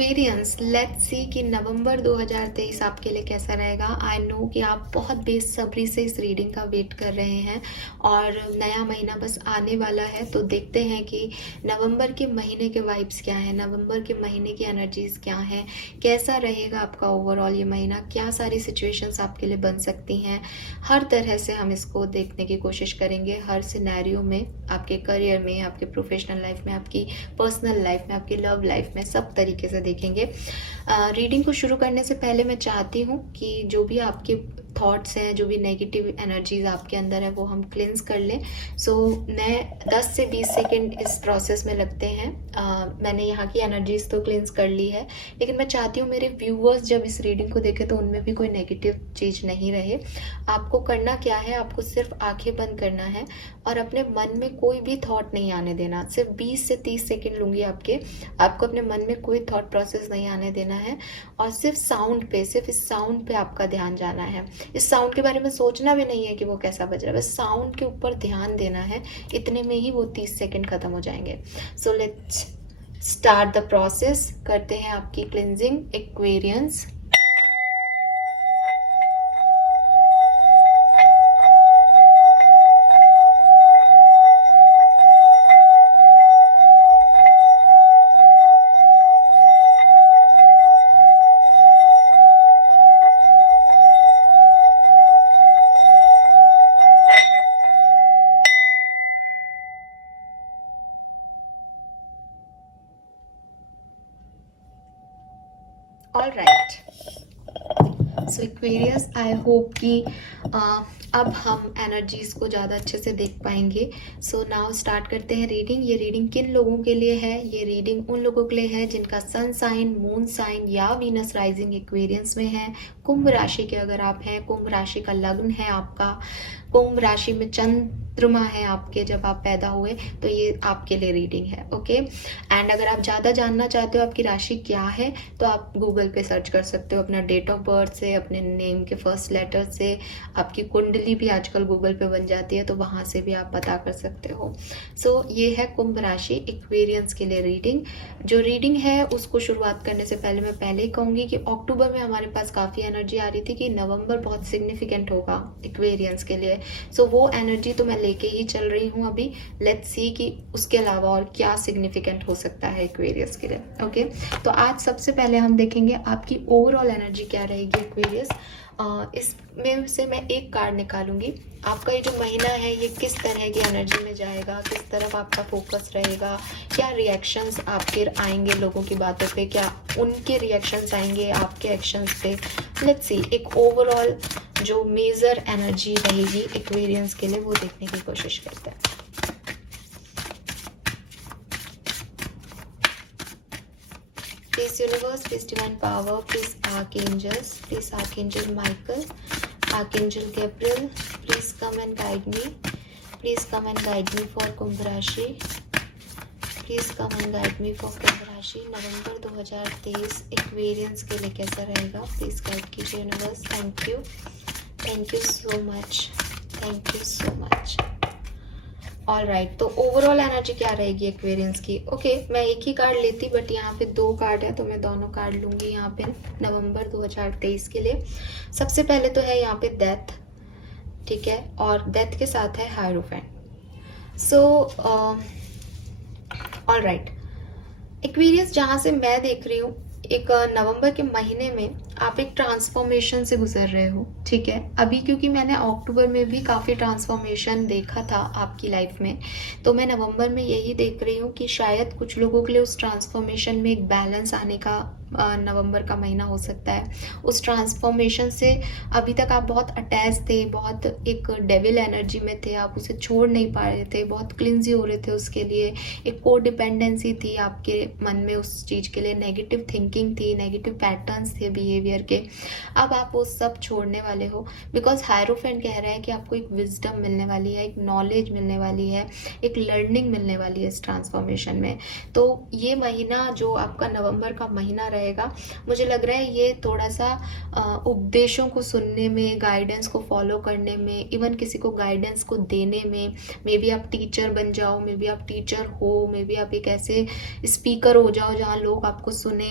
Aquarians, let's see कि नवंबर 2023 आपके लिए कैसा रहेगा। आई नो कि आप बहुत बेसब्री से इस रीडिंग का वेट कर रहे हैं और नया महीना बस आने वाला है। तो देखते हैं कि नवंबर के महीने के वाइब्स क्या है, नवंबर के महीने की एनर्जीज क्या हैं, कैसा रहेगा आपका ओवरऑल ये महीना, क्या सारी सिचुएशंस आपके लिए बन सकती हैं। हर तरह से हम इसको देखने की कोशिश करेंगे, हर सिनेरियो में, आपके करियर में, आपके प्रोफेशनल लाइफ में, आपकी पर्सनल लाइफ में, आपकी लव लाइफ में, सब तरीके से देखेंगे। रीडिंग को शुरू करने से पहले मैं चाहती हूँ कि जो भी आपके थॉट्स हैं, जो भी नेगेटिव एनर्जीज आपके अंदर है, वो हम क्लिंस कर लें। सो मैं 10 से 20 सेकेंड इस प्रोसेस में लगते हैं। मैंने यहाँ की एनर्जीज तो क्लिंस कर ली है, लेकिन मैं चाहती हूँ मेरे व्यूअर्स जब इस रीडिंग को देखें तो उनमें भी कोई नेगेटिव चीज़ नहीं रहे। आपको करना क्या है, आपको सिर्फ आंखें बंद करना है और अपने मन में कोई भी थॉट नहीं आने देना। सिर्फ 20 से 30 सेकेंड लूँगी आपको अपने मन में कोई थॉट प्रोसेस नहीं आने देना है और सिर्फ साउंड पे, सिर्फ इस साउंड पे आपका ध्यान जाना है। इस साउंड के बारे में सोचना भी नहीं है कि वो कैसा बज रहा है, बस साउंड के ऊपर ध्यान देना है। इतने में ही वो 30 सेकेंड खत्म हो जाएंगे। So let's start the process. करते हैं आपकी cleansing. Aquarians, all right. So Aquarius, I hope कि अब हम एनर्जीज को ज़्यादा अच्छे से देख पाएंगे। सो नाउ स्टार्ट करते हैं रीडिंग। ये रीडिंग किन लोगों के लिए है? ये रीडिंग उन लोगों के लिए है जिनका सन साइन, मून साइन या वीनस राइजिंग एक्वेरियंस में है। कुंभ राशि के अगर आप हैं, कुंभ राशि का लग्न है आपका, कुंभ राशि में चंद्रमा है आपके जब आप पैदा हुए, तो ये आपके लिए रीडिंग है। ओके, एंड अगर आप ज़्यादा जानना चाहते हो आपकी राशि क्या है, तो आप गूगल पे सर्च कर सकते हो अपना डेट ऑफ बर्थ से, अपने नेम के फर्स्ट लेटर से। आपकी कुंडली भी आजकल गूगल पे बन जाती है, तो वहाँ से भी आप पता कर सकते हो। सो ये है कुंभ राशि एक्वेरियंस के लिए रीडिंग। जो रीडिंग है उसको शुरुआत करने से पहले मैं पहले ही कहूँगी कि अक्टूबर में हमारे पास काफ़ी एनर्जी आ रही थी कि नवंबर बहुत सिग्निफिकेंट होगा एक्वेरियंस के लिए। सो वो एनर्जी तो मैं लेके ही चल रही हूँ अभी। लेट्स सी कि उसके अलावा और क्या सिग्निफिकेंट हो सकता है एक्वेरियस के लिए। ओके, तो आज सबसे पहले हम देखेंगे आपकी ओवरऑल एनर्जी क्या रहेगी एक्वेरियस। इसमें से मैं एक कार्ड निकालूंगी। आपका ये जो महीना है ये किस तरह की एनर्जी में जाएगा, किस तरफ आपका फोकस रहेगा, क्या रिएक्शंस आपके आएंगे लोगों की बातों पे, क्या उनके रिएक्शंस आएंगे आपके एक्शंस पे। लेट्स सी, एक ओवरऑल जो मेजर एनर्जी रहेगी एक्वेरियंस के लिए वो देखने की कोशिश करते हैं। Please universe, please divine power, please archangels, please archangel Michael, archangel Gabriel, please come and guide me. Please come and guide me for Kumbh Rashi. Please come and guide me for Kumbh Rashi. November 2023 Aquarians के लिए कैसा रहेगा? Please guide कीजिए universe. Thank you so much, thank you so much. All right, तो overall energy क्या रहेगी Aquarians की? Okay, मैं एक ही कार्ड लेती, बट यहाँ पे दो कार्ड है तो मैं दोनों कार्ड लूंगी यहाँ पे नवंबर 2023 के लिए। सबसे पहले तो है यहाँ पे डेथ, ठीक है, और डेथ के साथ है hierophant. So all right Aquarians, जहाँ से मैं देख रही हूँ एक नवंबर के महीने में आप एक ट्रांसफॉर्मेशन से गुजर रहे हो, ठीक है। अभी क्योंकि मैंने अक्टूबर में भी काफ़ी ट्रांसफॉर्मेशन देखा था आपकी लाइफ में, तो मैं नवंबर में यही देख रही हूँ कि शायद कुछ लोगों के लिए उस ट्रांसफॉर्मेशन में एक बैलेंस आने का नवंबर का महीना हो सकता है। उस ट्रांसफॉर्मेशन से अभी तक आप बहुत अटैच थे, बहुत एक डेविल एनर्जी में थे, आप उसे छोड़ नहीं पा रहे थे, बहुत क्लिंजी हो रहे थे उसके लिए। एक को डिपेंडेंसी थी आपके मन में उस चीज़ के लिए, नेगेटिव थिंकिंग थी, नेगेटिव पैटर्न्स थे बिहेवियर के। अब आप वो सब छोड़ने वाले हो, बिकॉज हायरोफेंट कह रहा है कि आपको एक विजडम मिलने वाली है, एक नॉलेज मिलने वाली है, एक लर्निंग मिलने वाली है इस ट्रांसफॉर्मेशन में। तो ये महीना जो आपका नवंबर का महीना रहेगा, मुझे लग रहा है ये थोड़ा सा उपदेशों को सुनने में, गाइडेंस को फॉलो करने में, इवन किसी को गाइडेंस को देने में। मे बी आप टीचर बन जाओ, मे बी आप टीचर हो, मे बी आप एक ऐसे स्पीकर हो जाओ जहाँ लोग आपको सुने,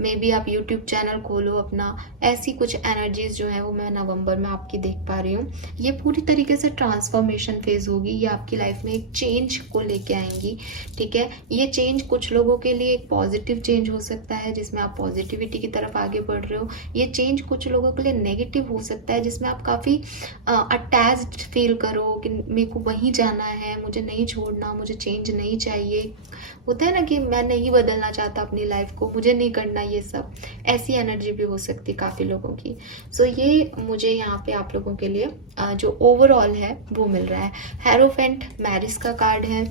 मे बी आप यूट्यूब चैनल खोलो अपना, ऐसी कुछ एनर्जीज जो है वो मैं नवंबर में आपकी देख पा रही हूँ। ये पूरी तरीके से ट्रांसफॉर्मेशन फेज होगी, ये आपकी लाइफ में एक चेंज को लेके आएंगी, ठीक है। ये चेंज कुछ लोगों के लिए एक पॉजिटिव चेंज हो सकता है जिसमें आप पॉजिटिविटी की तरफ आगे बढ़ रहे हो। ये चेंज कुछ लोगों के लिए नेगेटिव हो सकता है जिसमें आप काफ़ी अटैच्ड फील करो कि मेरे को वहीं जाना है, मुझे नहीं छोड़ना, मुझे चेंज नहीं चाहिए। होता है ना कि मैं नहीं बदलना चाहता अपनी लाइफ को, मुझे नहीं करना ये सब, ऐसी एनर्जी भी हो सकती है काफ़ी लोगों की। सो ये मुझे यहाँ पे आप लोगों के लिए जो ओवरऑल है वो मिल रहा है। हेरोफेंट मैरिज का कार्ड है,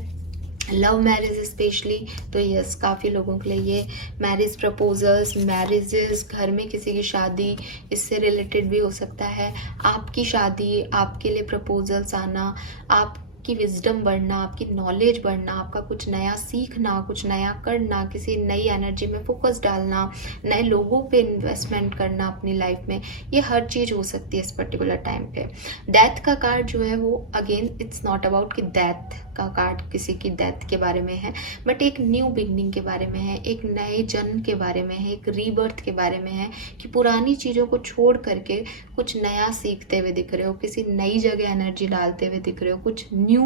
लव मैरिज स्पेशली, तो यस काफ़ी लोगों के लिए ये मैरिज प्रपोजल्स, मैरिजेस, घर में किसी की शादी, इससे रिलेटेड भी हो सकता है। आपकी शादी, आपके लिए प्रपोजल्स आना, आपकी विजडम बढ़ना, आपकी नॉलेज बढ़ना, आपका कुछ नया सीखना, कुछ नया करना, किसी नई एनर्जी में फोकस डालना, नए लोगों पे इन्वेस्टमेंट करना अपनी लाइफ में, ये हर चीज़ हो सकती है इस पर्टिकुलर टाइम पे। डेथ का कार्ड जो है वो अगेन इट्स नॉट अबाउट कि डेथ का कार्ड किसी की डेथ के बारे में है, बट एक न्यू बिगनिंग के बारे में है, एक नए जन्म के बारे में है, एक रीबर्थ के बारे में है कि पुरानी चीज़ों को छोड़ करके कुछ नया सीखते हुए दिख रहे हो, किसी नई जगह एनर्जी डालते हुए दिख रहे हो, कुछ न्यू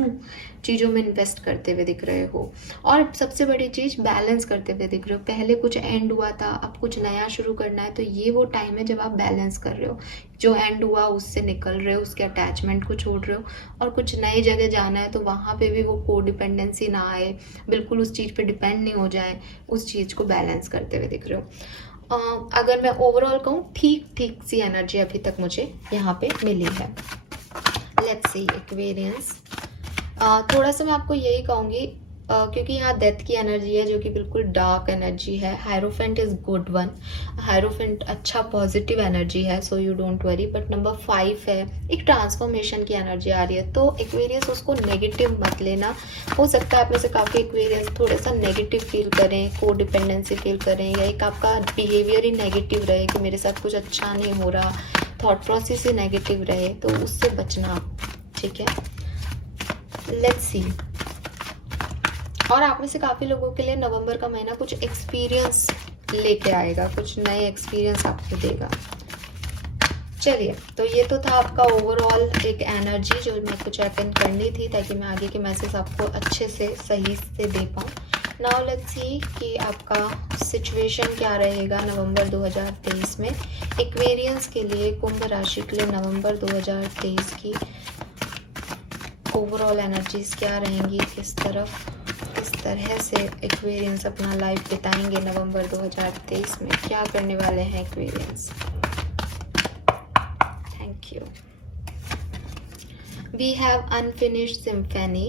चीज़ों में इन्वेस्ट करते हुए दिख रहे हो, और सबसे बड़ी चीज़ बैलेंस करते हुए दिख रहे हो। पहले कुछ एंड हुआ था, अब कुछ नया शुरू करना है, तो ये वो टाइम है जब आप बैलेंस कर रहे हो, जो एंड हुआ उससे निकल रहे हो, उसके अटैचमेंट को छोड़ रहे हो, और कुछ नई जगह जाना है तो वहाँ पे भी वो कोडिपेंडेंसी ना आए, बिल्कुल उस चीज़ पे डिपेंड नहीं हो जाए, उस चीज़ को बैलेंस करते हुए दिख रहे हो। अगर मैं ओवरऑल कहूँ, ठीक ठीक सी एनर्जी अभी तक मुझे यहाँ पे मिली है। लेट्स सी एक्वेरियंस, थोड़ा सा मैं आपको यही कहूँगी क्योंकि यहाँ डेथ की एनर्जी है जो कि बिल्कुल डार्क एनर्जी है। Hierophant is good one, hierophant अच्छा पॉजिटिव एनर्जी है, so you don't worry. But number 5 है, एक ट्रांसफॉर्मेशन की एनर्जी आ रही है, तो एक्वेरियस उसको नेगेटिव मत लेना। हो सकता है आप में से काफ़ी एक्वेरियस थोड़ा सा नेगेटिव फील करें, को डिपेंडेंसी फील करें, या एक आपका बिहेवियर ही नेगेटिव रहे कि मेरे साथ कुछ अच्छा नहीं हो रहा, थॉट प्रोसेस ही नेगेटिव रहे, तो उससे बचना, ठीक है। लेट्स सी, और आप में से काफ़ी लोगों के लिए नवंबर का महीना कुछ एक्सपीरियंस लेके आएगा, कुछ नए एक्सपीरियंस आपको देगा। चलिए, तो ये तो था आपका ओवरऑल एक एनर्जी जो मैं कुछ अटेंड करनी थी ताकि मैं आगे के मैसेज आपको अच्छे से सही से दे पाऊँ। नाउ लेट्स सी कि आपका सिचुएशन क्या रहेगा नवंबर 2023 में एक्वेरियंस के लिए, कुंभ राशि के लिए नवंबर 2023 की ओवरऑल एनर्जीज क्या रहेंगी, किस तरह से एक्वेरियंस अपना लाइफ बिताएंगे नवंबर 2023 में, क्या करने वाले हैं Aquarians. Thank you. We have unfinished symphony,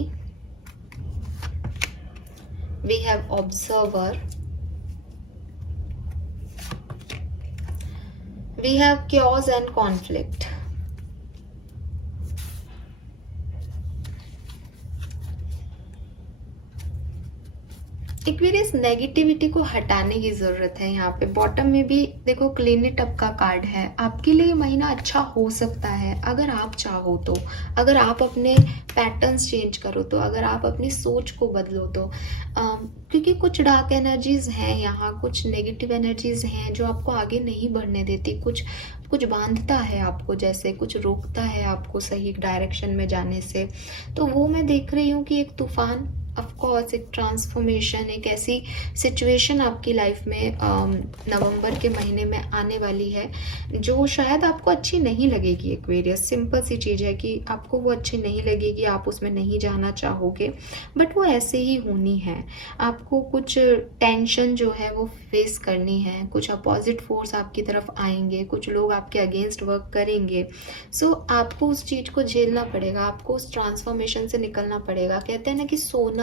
we have observer, we have chaos and conflict, Aquarius negativity को हटाने की ज़रूरत है। यहाँ पे बॉटम में भी देखो क्लीन इट अप का कार्ड है। आपके लिए महीना अच्छा हो सकता है अगर आप चाहो तो, अगर आप अपने पैटर्न्स चेंज करो तो, अगर आप अपनी सोच को बदलो तो, क्योंकि कुछ डार्क एनर्जीज हैं यहाँ, कुछ नेगेटिव एनर्जीज हैं जो आपको आगे नहीं बढ़ने देती, कुछ बांधता है आपको, जैसे कुछ रोकता है आपको सही डायरेक्शन में जाने से। तो वो मैं देख रही हूँ कि एक तूफान, ऑफकोर्स एक ट्रांसफॉर्मेशन, एक ऐसी सिचुएशन आपकी लाइफ में नवंबर के महीने में आने वाली है जो शायद आपको अच्छी नहीं लगेगी। एक्वेरियस सिंपल सी चीज़ है कि आपको वो अच्छी नहीं लगेगी, आप उसमें नहीं जाना चाहोगे, बट वो ऐसे ही होनी है। आपको कुछ टेंशन जो है वो फेस करनी है, कुछ अपोजिट फोर्स आपकी तरफ आएंगे, कुछ लोग आपके अगेंस्ट वर्क करेंगे। सो आपको उस चीज़ को झेलना पड़ेगा, आपको उस ट्रांसफॉर्मेशन से निकलना पड़ेगा। कहते हैं ना कि सोना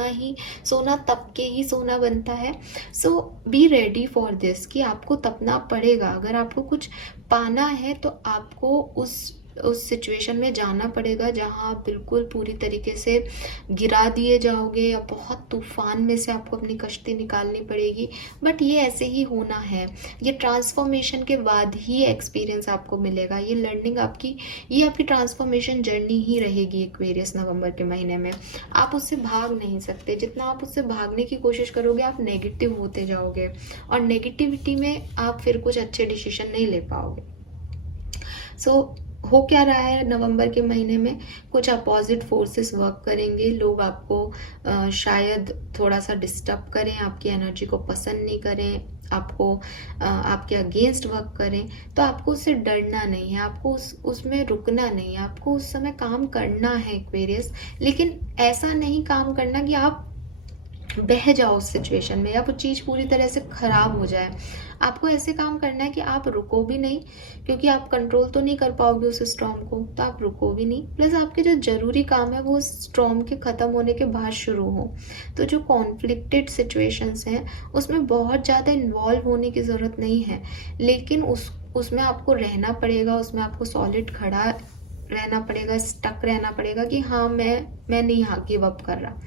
तप के ही सोना बनता है। सो बी रेडी फॉर दिस कि आपको तपना पड़ेगा। अगर आपको कुछ पाना है तो आपको उस उस सिचुएशन में जाना पड़ेगा जहाँ आप बिल्कुल पूरी तरीके से गिरा दिए जाओगे, या बहुत तूफान में से आपको अपनी कश्ती निकालनी पड़ेगी। बट ये ऐसे ही होना है, ये ट्रांसफॉर्मेशन के बाद ही एक्सपीरियंस आपको मिलेगा, ये लर्निंग आपकी, ये आपकी ट्रांसफॉर्मेशन जर्नी ही रहेगी एक्वेरियस नवंबर के महीने में। आप उससे भाग नहीं सकते, जितना आप उससे भागने की कोशिश करोगे आप नेगेटिव होते जाओगे, और नेगेटिविटी में आप फिर कुछ अच्छे डिसीजन नहीं ले पाओगे। हो क्या रहा है नवंबर के महीने में, कुछ अपोजिट फोर्सेस वर्क करेंगे, लोग आपको शायद थोड़ा सा डिस्टर्ब करें, आपकी एनर्जी को पसंद नहीं करें, आपको आपके अगेंस्ट वर्क करें, तो आपको उससे डरना नहीं है, आपको उसमें रुकना नहीं है, आपको उस समय काम करना है एक्वेरियस। लेकिन ऐसा नहीं काम करना कि आप बह जाओ उस सिचुएशन में, या वो चीज़ पूरी तरह से ख़राब हो जाए। आपको ऐसे काम करना है कि आप रुको भी नहीं, क्योंकि आप कंट्रोल तो नहीं कर पाओगे उस स्टॉर्म को, तो आप रुको भी नहीं, प्लस आपके जो ज़रूरी काम है वो स्टॉर्म के ख़त्म होने के बाद शुरू हो। तो जो कॉन्फ्लिक्टेड सिचुएशंस हैं उसमें बहुत ज़्यादा इन्वॉल्व होने की ज़रूरत नहीं है, लेकिन उसमें आपको रहना पड़ेगा, उसमें आपको सॉलिड खड़ा रहना पड़ेगा, स्टक रहना पड़ेगा कि हाँ मैं नहीं गिव अप कर रहा।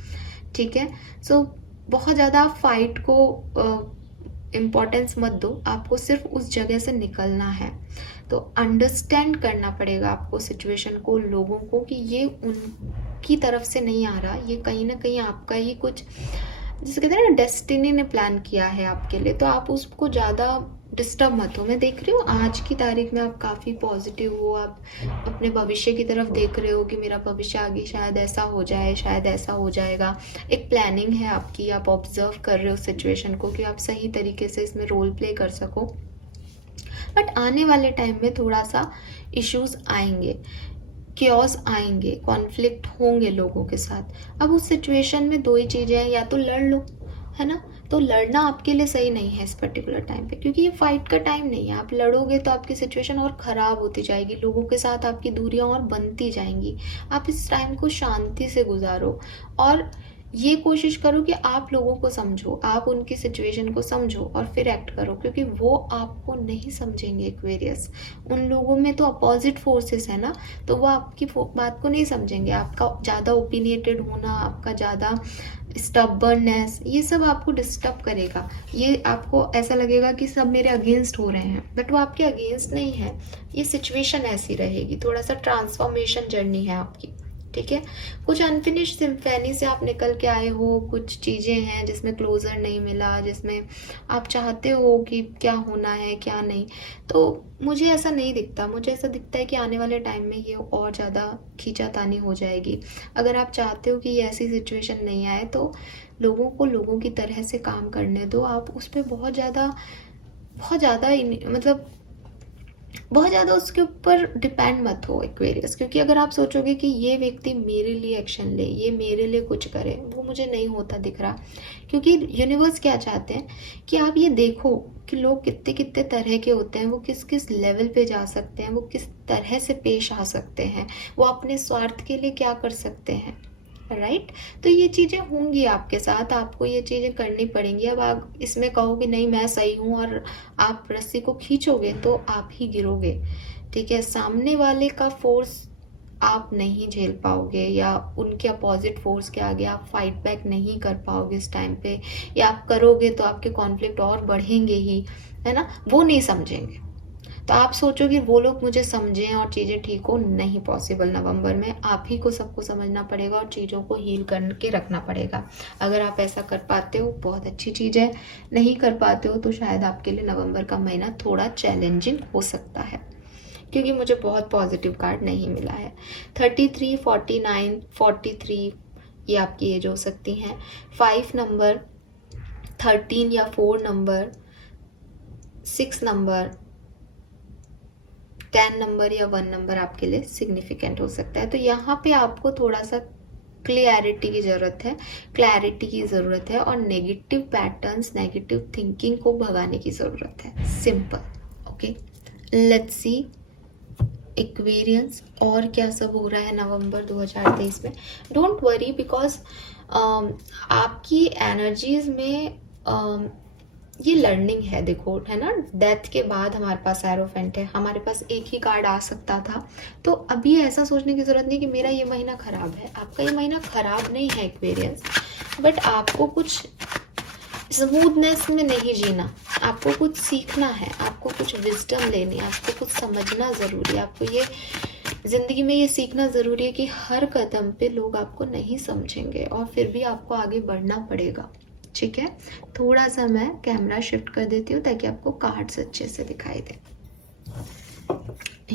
ठीक है, बहुत ज़्यादा आप फाइट को इम्पोर्टेंस मत दो, आपको सिर्फ उस जगह से निकलना है। तो अंडरस्टैंड करना पड़ेगा आपको सिचुएशन को, लोगों को, कि ये उनकी तरफ से नहीं आ रहा, ये कहीं ना कहीं आपका ही कुछ, जैसे कहते हैं ना, डेस्टिनी ने प्लान किया है आपके लिए। तो आप उसको ज़्यादा डिस्टर्ब मत हो। मैं देख रही हूँ आज की तारीख में आप काफ़ी पॉजिटिव हो, आप अपने भविष्य की तरफ देख रहे हो कि मेरा भविष्य आगे शायद ऐसा हो जाए, शायद ऐसा हो जाएगा। एक प्लानिंग है आपकी, आप ऑब्जर्व कर रहे हो सिचुएशन को कि आप सही तरीके से इसमें रोल प्ले कर सको। बट आने वाले टाइम में थोड़ा सा इश्यूज आएंगे, क्योस आएंगे, कॉन्फ्लिक्ट होंगे लोगों के साथ। अब उस सिचुएशन में दो ही चीज़ें हैं, या तो लड़ लो, है ना, तो लड़ना आपके लिए सही नहीं है इस पर्टिकुलर टाइम पे, क्योंकि ये फाइट का टाइम नहीं है। आप लड़ोगे तो आपकी सिचुएशन और ख़राब होती जाएगी, लोगों के साथ आपकी दूरियां और बनती जाएंगी। आप इस टाइम को शांति से गुजारो, और ये कोशिश करो कि आप लोगों को समझो, आप उनकी सिचुएशन को समझो और फिर एक्ट करो, क्योंकि वो आपको नहीं समझेंगे एक्वेरियस। उन लोगों में तो अपोजिट फोर्सेस है ना, तो वो आपकी बात को नहीं समझेंगे। आपका ज़्यादा ओपिनियटेड होना, आपका ज़्यादा स्टबर्ननेस, ये सब आपको डिस्टर्ब करेगा। ये आपको ऐसा लगेगा कि सब मेरे अगेंस्ट हो रहे हैं, बट वो आपके अगेंस्ट नहीं है। ये सिचुएशन ऐसी रहेगी, थोड़ा सा ट्रांसफॉर्मेशन जर्नी है आपकी। ठीक है, कुछ अनफिनिश्ड सिम्फनी से आप निकल के आए हो, कुछ चीज़ें हैं जिसमें क्लोजर नहीं मिला, जिसमें आप चाहते हो कि क्या होना है क्या नहीं। तो मुझे ऐसा नहीं दिखता, मुझे ऐसा दिखता है कि आने वाले टाइम में ये और ज़्यादा खींचातानी हो जाएगी। अगर आप चाहते हो कि ये ऐसी सिचुएशन नहीं आए, तो लोगों को लोगों की तरह से काम करने दो। आप उस पर बहुत ज़्यादा मतलब बहुत ज़्यादा उसके ऊपर डिपेंड मत हो एक्वेरियस, क्योंकि अगर आप सोचोगे कि ये व्यक्ति मेरे लिए एक्शन ले, ये मेरे लिए कुछ करे, वो मुझे नहीं होता दिख रहा। क्योंकि यूनिवर्स क्या चाहते हैं कि आप ये देखो कि लोग कितने कितने तरह के होते हैं, वो किस किस लेवल पे जा सकते हैं, वो किस तरह से पेश आ सकते हैं, वो अपने स्वार्थ के लिए क्या कर सकते हैं। राइट, तो ये चीज़ें होंगी आपके साथ, आपको ये चीज़ें करनी पड़ेंगी। अब आप इसमें कहो कि नहीं मैं सही हूँ और आप रस्सी को खींचोगे तो आप ही गिरोगे। ठीक है, सामने वाले का फोर्स आप नहीं झेल पाओगे, या उनके अपोजिट फोर्स के आगे आप फाइट बैक नहीं कर पाओगे इस टाइम पे, या आप करोगे तो आपके कॉन्फ्लिक्ट और बढ़ेंगे ही, है ना, वो नहीं समझेंगे। तो आप सोचो कि वो लोग मुझे समझें और चीज़ें ठीक हो, नहीं पॉसिबल। नवंबर में आप ही को सबको समझना पड़ेगा और चीज़ों को हील करके रखना पड़ेगा। अगर आप ऐसा कर पाते हो बहुत अच्छी चीज़ है, नहीं कर पाते हो तो शायद आपके लिए नवंबर का महीना थोड़ा चैलेंजिंग हो सकता है, क्योंकि मुझे बहुत पॉजिटिव कार्ड नहीं मिला है। 33, 49, 43 ये आपकी एज हो सकती हैं। 5 नंबर, 13 या 4 नंबर, 6 नंबर, 10 नंबर या 1 नंबर आपके लिए सिग्निफिकेंट हो सकता है। तो यहाँ पे आपको थोड़ा सा क्लैरिटी की ज़रूरत है, और नेगेटिव पैटर्न्स, नेगेटिव थिंकिंग को भगाने की ज़रूरत है। Simple. Okay, let's see Aquarians और क्या सब हो रहा है नवंबर 2023 में। डोंट वरी, बिकॉज आपकी एनर्जीज में ये लर्निंग है, देखो है ना, डेथ के बाद हमारे पास एरोफेंट है, हमारे पास एक ही कार्ड आ सकता था। तो अभी ऐसा सोचने की ज़रूरत नहीं कि मेरा ये महीना ख़राब है। आपका ये महीना ख़राब नहीं है एक्वेरियस, बट आपको कुछ स्मूथनेस में नहीं जीना, आपको कुछ सीखना है, आपको कुछ विजडम लेनी है, आपको कुछ समझना ज़रूरी है। आपको ये ज़िंदगी में ये सीखना ज़रूरी है कि हर कदम पे लोग आपको नहीं समझेंगे और फिर भी आपको आगे बढ़ना पड़ेगा। ठीक है, थोड़ा सा मैं कैमरा शिफ्ट कर देती हूँ ताकि आपको कार्ड्स अच्छे से दिखाई दे।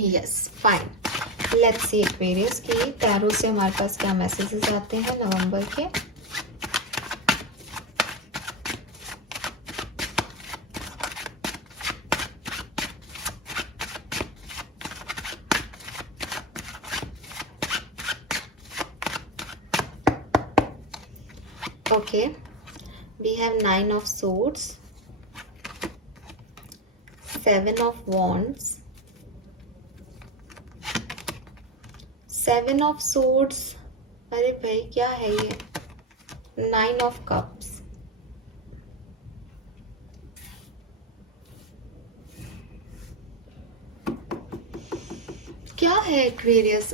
Yes, fine. Let's see Aquarius कि टैरो से हमारे पास क्या मैसेजेस आते हैं नवंबर के। Okay, we have 9 of swords, 7 of wands, 7 of swords, अरे भाई क्या है ये, 9 of cups, क्या है एक्वेरियस,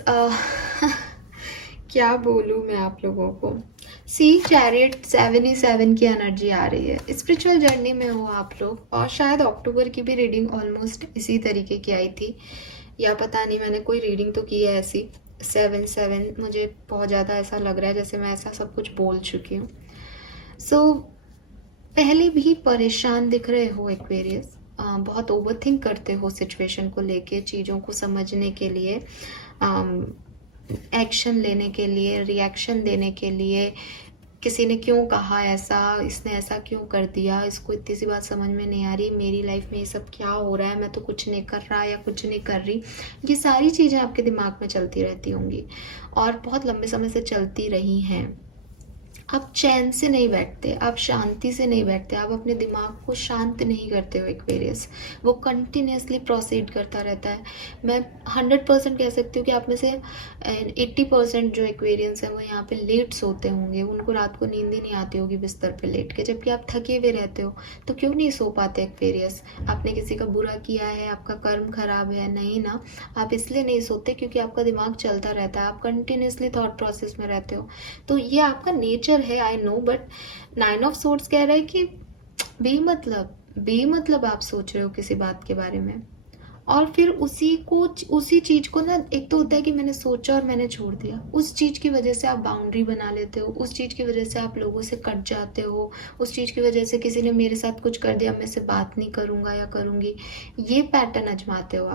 क्या बोलूँ मैं आप लोगों को। सी चैरियट 7 ही 7 की एनर्जी आ रही है, स्पिरिचुअल जर्नी में हो आप लोग, और शायद अक्टूबर की भी रीडिंग ऑलमोस्ट इसी तरीके की आई थी, या पता नहीं, मैंने कोई रीडिंग तो की है ऐसी 7 मुझे बहुत ज़्यादा ऐसा लग रहा है जैसे मैं ऐसा सब कुछ बोल चुकी हूँ। सो पहले भी परेशान दिख रहे हो एक्वेरियस, बहुत ओवरथिंक करते हो सिचुएशन को लेके, चीज़ों को समझने के लिए, एक्शन लेने के लिए, रिएक्शन देने के लिए, किसी ने क्यों कहा ऐसा, इसने ऐसा क्यों कर दिया, इसको इतनी सी बात समझ में नहीं आ रही, मेरी लाइफ में ये सब क्या हो रहा है, मैं तो कुछ नहीं कर रहा या कुछ नहीं कर रही। ये सारी चीज़ें आपके दिमाग में चलती रहती होंगी और बहुत लंबे समय से चलती रही हैं। आप चैन से नहीं बैठते, आप शांति से नहीं बैठते, आप अपने दिमाग को शांत नहीं करते हो एक्वेरियस, वो कंटिन्यूसली प्रोसीड करता रहता है। मैं 100% कह सकती हूँ कि आप में से 80% जो एक्वेरियंस हैं वो यहाँ पे लेट सोते होंगे, उनको रात को नींद ही नहीं आती होगी बिस्तर पे लेट के, जबकि आप थके हुए रहते हो। तो क्यों नहीं सो पाते एक्वेरियस? आपने किसी का बुरा किया है, आपका कर्म खराब है? नहीं ना, आप इसलिए नहीं सोते क्योंकि आपका दिमाग चलता रहता है, आप कंटिन्यूसली थॉट प्रोसेस में रहते हो। तो ये आपका नेचर है, I know, but 9 of swords कह रहा है कि बेमतलब आप सोच रहे हो किसी बात के बारे में, और फिर उसी चीज को ना, एक तो होता है कि मैंने सोचा और मैंने छोड़ दिया, उस चीज की वजह से आप बाउंड्री बना लेते हो, उस चीज की वजह से आप लोगों से कट जाते हो, उस चीज की वजह से किसी ने मेरे साथ कुछ कर दिया, मैं इससे बात नहीं करूंगा या करूंगी, ये पैटर्न आजमाते हो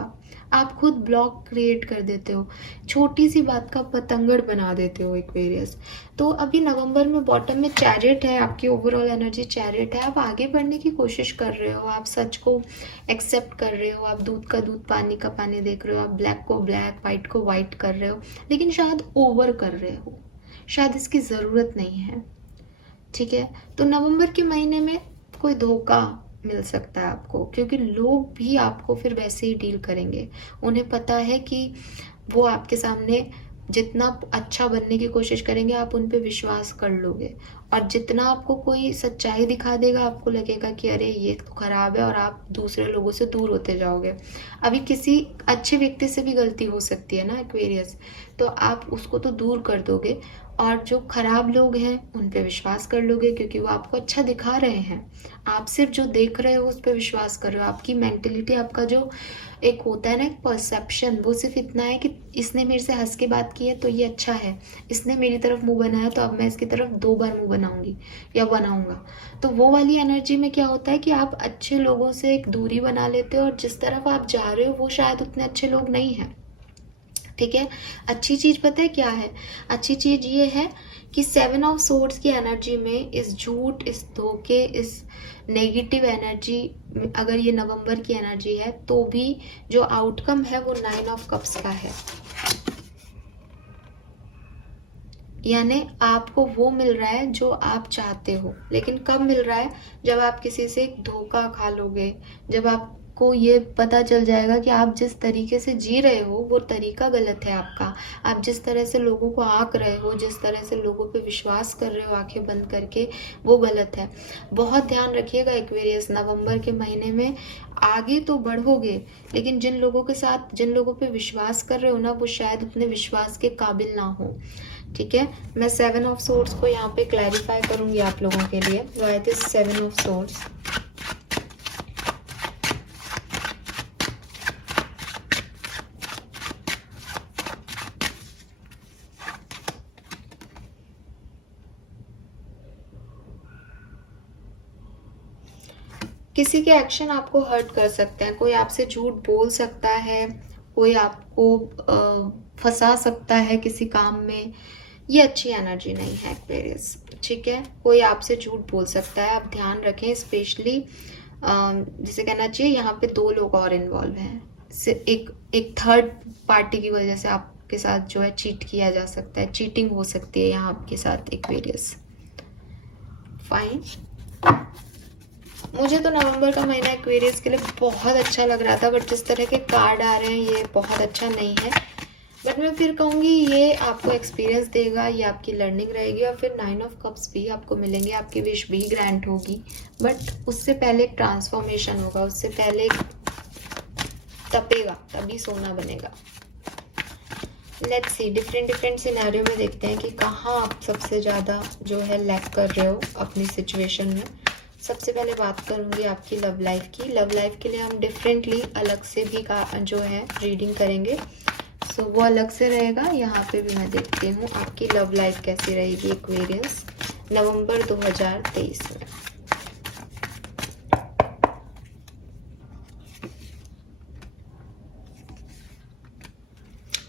आप खुद ब्लॉक क्रिएट कर देते हो, छोटी सी बात का पतंगड़ बना देते हो एक्वेरियस। तो अभी नवंबर में बॉटम में चैरियट है, आपकी ओवरऑल एनर्जी चैरियट है, आप आगे बढ़ने की कोशिश कर रहे हो, आप सच को एक्सेप्ट कर रहे हो, आप दूध का दूध पानी का पानी देख रहे हो, आप ब्लैक को ब्लैक वाइट को वाइट कर रहे हो, लेकिन शायद ओवर कर रहे हो, शायद इसकी ज़रूरत नहीं है। ठीक है, तो नवंबर के महीने में कोई धोखा मिल सकता है आपको, क्योंकि लोग भी आपको फिर वैसे ही डील करेंगे, उन्हें पता है कि वो आपके सामने जितना अच्छा बनने की कोशिश करेंगे आप उन पे विश्वास कर लोगे, और जितना आपको कोई सच्चाई दिखा देगा आपको लगेगा कि अरे ये तो खराब है, और आप दूसरे लोगों से दूर होते जाओगे। अभी किसी अच्छे व्यक्ति से भी गलती हो सकती है ना एक्वेरियस, तो आप उसको तो दूर कर दोगे, और जो खराब लोग हैं उन पे विश्वास कर लोगे क्योंकि वो आपको अच्छा दिखा रहे हैं, आप सिर्फ जो देख रहे हो उस पर विश्वास कर रहे हो। आपकी मेंटेलिटी, आपका जो एक होता है ना एक परसेप्शन, वो सिर्फ इतना है कि इसने मेरे से हंस के बात की है तो ये अच्छा है, इसने मेरी तरफ मुंह बनाया तो अब मैं इसकी तरफ 2 बार मुंह बनाऊंगी या बनाऊंगा। तो वो वाली एनर्जी में क्या होता है कि आप अच्छे लोगों से एक दूरी बना लेते हो, और जिस तरफ आप जा रहे हो वो शायद उतने अच्छे लोग नहीं हैं। ठीक है, अच्छी चीज़ पता है क्या है? अच्छी चीज़ ये है कि 7 ऑफ सोर्ड्स की एनर्जी में इस झूठ, इस धोखे, इस नेगेटिव एनर्जी, अगर ये नवंबर की एनर्जी है तो भी जो आउटकम है वो 9 ऑफ कप्स का है, यानी आपको वो मिल रहा है जो आप चाहते हो। लेकिन कब मिल रहा है? जब आप किसी से धोखा खा लोगे, जब आप आपको ये पता चल जाएगा कि आप जिस तरीके से जी रहे हो वो तरीका गलत है आपका। आप जिस तरह से लोगों को आंक रहे हो, जिस तरह से लोगों पे विश्वास कर रहे हो आंखें बंद करके, वो गलत है। बहुत ध्यान रखिएगा एक्वेरियस, नवंबर के महीने में आगे तो बढ़ोगे, लेकिन जिन लोगों पे विश्वास कर रहे हो ना, वो शायद उतने विश्वास के काबिल ना हो। ठीक है, मैं 7 ऑफ सोर्ड्स को यहाँ पे क्लैरिफाई करूंगी आप लोगों के लिए। Why this 7 of swords? किसी के एक्शन आपको हर्ट कर सकते हैं, कोई आपसे झूठ बोल सकता है, कोई आपको फंसा सकता है किसी काम में। ये अच्छी एनर्जी नहीं है एक्वेरियस। ठीक है, कोई आपसे झूठ बोल सकता है, आप ध्यान रखें। स्पेशली जिसे कहना चाहिए यहाँ पे 2 लोग और इन्वॉल्व हैं, एक थर्ड पार्टी की वजह से आपके साथ जो है चीट किया जा सकता है, चीटिंग हो सकती है यहाँ आपके साथ एक्वेरियस। फाइन, मुझे तो नवंबर का महीना एक्वेरियस के लिए बहुत अच्छा लग रहा था, बट जिस तरह के कार्ड आ रहे हैं ये बहुत अच्छा नहीं है। बट मैं फिर कहूँगी ये आपको एक्सपीरियंस देगा, ये आपकी लर्निंग रहेगी। और फिर 9 ऑफ कप्स भी आपको मिलेंगे, आपकी विश भी ग्रांट होगी, बट उससे पहले एक ट्रांसफॉर्मेशन होगा, उससे पहले तपेगा तभी सोना बनेगा। लेट्स सी, डिफरेंट सिनेरियो में देखते हैं कि कहाँ आप सबसे ज़्यादा जो है लैक कर रहे हो अपनी सिचुएशन में। सबसे पहले बात करूंगी आपकी लव लाइफ की। लव लाइफ के लिए हम डिफरेंटली अलग से भी जो है रीडिंग करेंगे, सो वो अलग से रहेगा। यहाँ पे भी मैं देखती हूँ आपकी लव लाइफ कैसी रहेगी एक्वेरियस नवंबर 2023 में।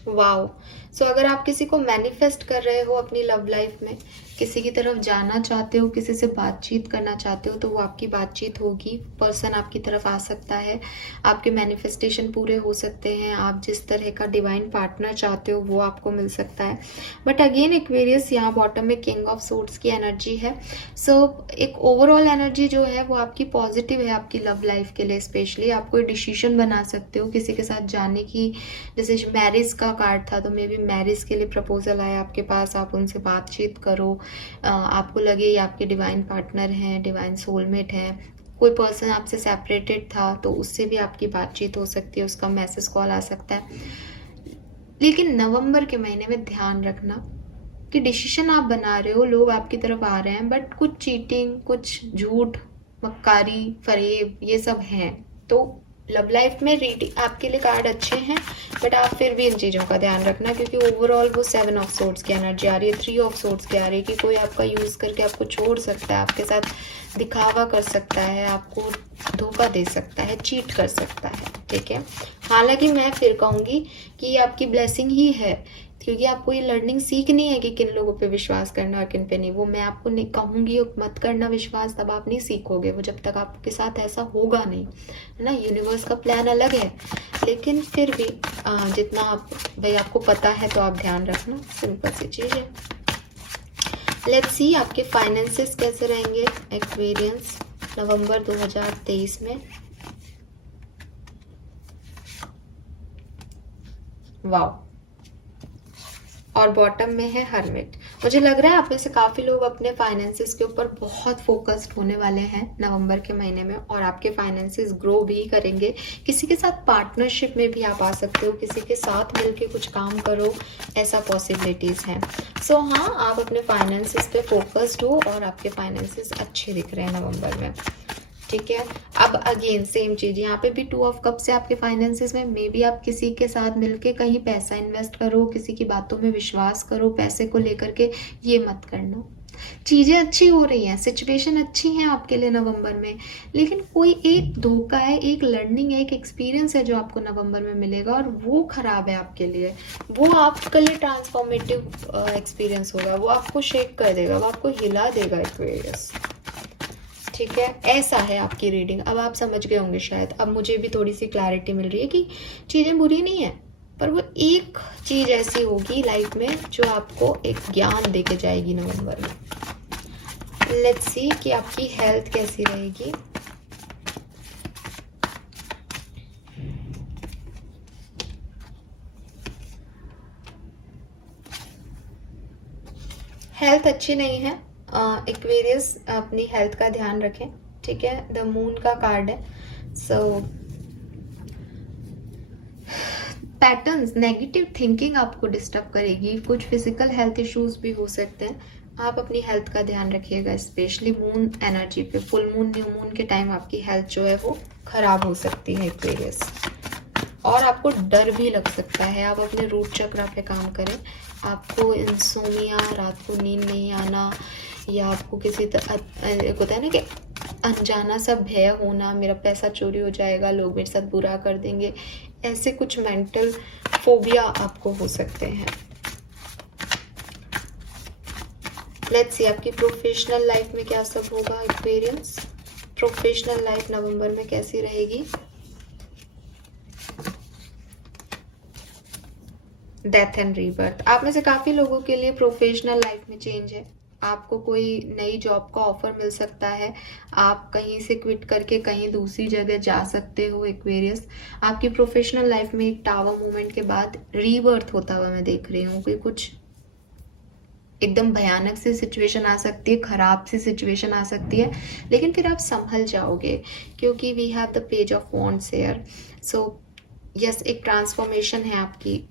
वाओ, सो अगर आप किसी को मैनिफेस्ट कर रहे हो अपनी लव लाइफ में, किसी की तरफ जाना चाहते हो, किसी से बातचीत करना चाहते हो, तो वो आपकी बातचीत होगी। पर्सन आपकी तरफ आ सकता है, आपके मैनिफेस्टेशन पूरे हो सकते हैं। आप जिस तरह का डिवाइन पार्टनर चाहते हो वो आपको मिल सकता है। बट अगेन एक्वेरियस यहाँ बॉटम में किंग ऑफ सोर्ड्स की एनर्जी है। सो एक ओवरऑल एनर्जी जो है वो आपकी पॉजिटिव है आपकी लव लाइफ के लिए। स्पेशली आप कोई डिसीजन बना सकते हो किसी के साथ जाने की, जैसे मैरिज का कार्ड था तो मे बी मैरिज के लिए प्रपोजल आया आपके पास, आप उनसे बातचीत करो, आपको लगे ये आपके डिवाइन पार्टनर हैं, डिवाइन सोलमेट हैं। कोई पर्सन आपसे सेपरेटेड था तो उससे भी आपकी बातचीत हो सकती है, उसका मैसेज कॉल आ सकता है। लेकिन नवंबर के महीने में ध्यान रखना कि डिसीजन आप बना रहे हो, लोग आपकी तरफ आ रहे हैं, बट कुछ चीटिंग, कुछ झूठ, मक्कारी, फरेब, ये सब हैं। तो लव लाइफ में रीडिंग आपके लिए कार्ड अच्छे हैं, बट आप फिर भी इन चीज़ों का ध्यान रखना, क्योंकि ओवरऑल वो 7 ऑफ सोर्ड्स की एनर्जी आ रही है, 3 ऑफ सोर्ड्स की आ रही है कि कोई आपका यूज़ करके आपको छोड़ सकता है, आपके साथ दिखावा कर सकता है, आपको धोखा दे सकता है, चीट कर सकता है। ठीक है, हालांकि मैं फिर कहूँगी कि ये आपकी ब्लेसिंग ही है, क्योंकि आपको ये लर्निंग सीखनी है कि किन लोगों पे विश्वास करना और किन पे नहीं। वो मैं आपको नहीं कहूँगी मत करना विश्वास, तब आप नहीं सीखोगे, वो जब तक आपके साथ ऐसा होगा नहीं, है ना। यूनिवर्स का प्लान अलग है, लेकिन फिर भी जितना आप भाई आपको पता है तो आप ध्यान रखना, सिंपल सी चीज़ है। लेट्स सी आपके फाइनेंसेस कैसे रहेंगे एक्वेरियंस नवंबर 2023 में। वाओ, और बॉटम में है हर्मिट। मुझे लग रहा है आप में से काफ़ी लोग अपने फाइनेंसेस के ऊपर बहुत फोकस्ड होने वाले हैं नवंबर के महीने में, और आपके फाइनेंसेस ग्रो भी करेंगे। किसी के साथ पार्टनरशिप में भी आप आ सकते हो, किसी के साथ मिलके कुछ काम करो, ऐसा पॉसिबिलिटीज़ हैं। सो हाँ, आप अपने फाइनेंसेस पे फोकस्ड हो और आपके फाइनेंसेस अच्छे दिख रहे हैं नवंबर में। ठीक है, अब अगेन सेम चीज यहाँ पे भी 2 ऑफ कप से आपके फाइनेंसेस में मे बी आप किसी के साथ मिलके कहीं पैसा इन्वेस्ट करो, किसी की बातों में विश्वास करो, पैसे को लेकर के ये मत करना। चीजें अच्छी हो रही हैं, सिचुएशन अच्छी है आपके लिए नवंबर में, लेकिन कोई एक धोखा है, एक लर्निंग है, एक एक्सपीरियंस है जो आपको नवंबर में मिलेगा, और वो खराब है आपके लिए। वो आपके लिए ट्रांसफॉर्मेटिव एक्सपीरियंस होगा, वो आपको शेक कर देगा, वो आपको हिला देगा एक्वेरियस। ठीक है, ऐसा है आपकी रीडिंग। अब आप समझ गए होंगे शायद, अब मुझे भी थोड़ी सी क्लैरिटी मिल रही है कि चीज़ें बुरी नहीं है, पर वो एक चीज़ ऐसी होगी लाइफ में जो आपको एक ज्ञान देके जाएगी नवंबर में। लेट्स सी कि आपकी हेल्थ कैसी रहेगी। हेल्थ अच्छी नहीं है। एक्वेरियस अपनी हेल्थ का ध्यान रखें, ठीक है। द मून का कार्ड है। सो पैटर्न्स, नेगेटिव थिंकिंग आपको डिस्टर्ब करेगी, कुछ फिजिकल हेल्थ इश्यूज भी हो सकते हैं। आप अपनी हेल्थ का ध्यान रखिएगा, स्पेशली मून एनर्जी पे, फुल मून न्यू मून के टाइम आपकी हेल्थ जो है वो खराब हो सकती है एक्वेरियस, और आपको डर भी लग सकता है। आप अपने रूट चक्र पे काम करें। आपको इंसोमिया, रात को नींद नहीं आना, या आपको किसी होता है ना कि अनजाना सा भय होना, मेरा पैसा चोरी हो जाएगा, लोग मेरे साथ बुरा कर देंगे, ऐसे कुछ मेंटल फोबिया आपको हो सकते हैं। लेट्स सी आपकी प्रोफेशनल लाइफ में क्या सब होगा एक्वेरियंस। प्रोफेशनल लाइफ नवंबर में कैसी रहेगी। डेथ एंड रीबर्थ, आप में से काफी लोगों के लिए प्रोफेशनल लाइफ में चेंज है। आपको कोई नई जॉब का ऑफर मिल सकता है, आप कहीं से क्विट करके कहीं दूसरी जगह जा सकते हो एक्वेरियस। आपकी प्रोफेशनल लाइफ में एक टावर मूवमेंट के बाद रीबर्थ होता हुआ मैं देख रही हूँ। कोई कुछ एकदम भयानक सी सिचुएशन आ सकती है, खराब सी सिचुएशन आ सकती है, लेकिन फिर आप संभल जाओगे, क्योंकि we have the page of wands here. So yes, एक ट्रांसफॉर्मेशन है आपकी